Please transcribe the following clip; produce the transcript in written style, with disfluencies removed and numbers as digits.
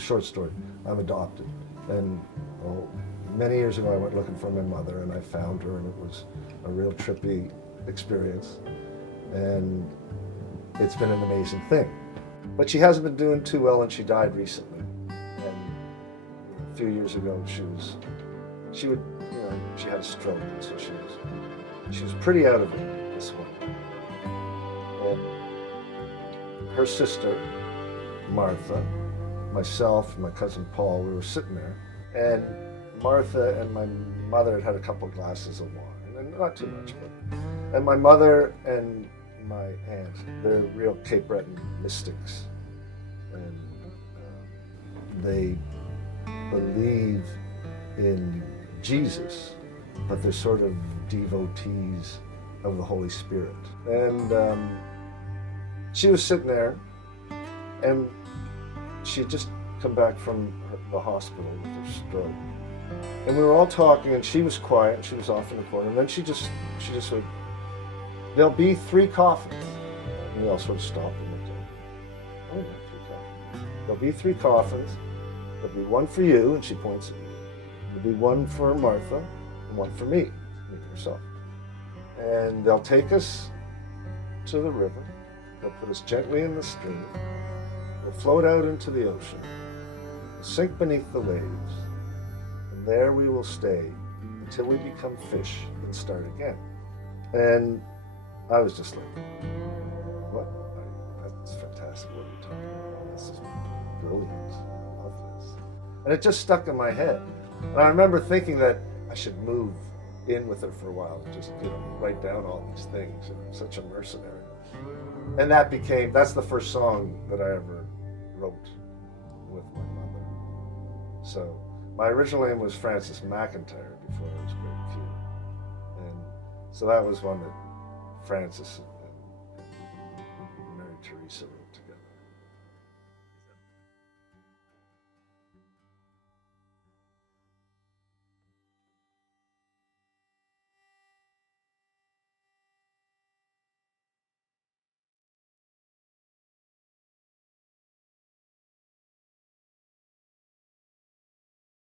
short story, I'm adopted. And many years ago I went looking for my mother and I found her, and it was a real trippy experience. And it's been an amazing thing. But she hasn't been doing too well, and she died recently. And a few years ago she had a stroke, and so she was pretty out of it this one. And her sister, Martha, myself, and my cousin Paul, we were sitting there, and Martha and my mother had a couple glasses of wine, and not too much, and my mother and my aunt, they're real Cape Breton mystics, and they believe in Jesus, but they're sort of devotees of the Holy Spirit. And she was sitting there, and she had just come back from the hospital with her stroke. And we were all talking, and she was quiet, and she was off in the corner, and then she just said, "There'll be 3 coffins." And we all sort of stopped and looked at her. "Oh, yeah, 3 coffins. There'll be 3 coffins. There'll be one for you," and she points at me. "There'll be one for Martha, and one for me herself. And they'll take us to the river. They'll put us gently in the stream. We'll float out into the ocean, we'll sink beneath the waves, and there we will stay until we become fish and start again." And I was just like, "What? That's fantastic. What are you talking about? This is brilliant. I love this." And it just stuck in my head. And I remember thinking that I should move in with her for a while and just, write down all these things. I'm such a mercenary. And that's the first song that I ever wrote with my mother. So my original name was Francis McIntyre before I was Greg Keelor. And so that was one that Francis and Mary Teresa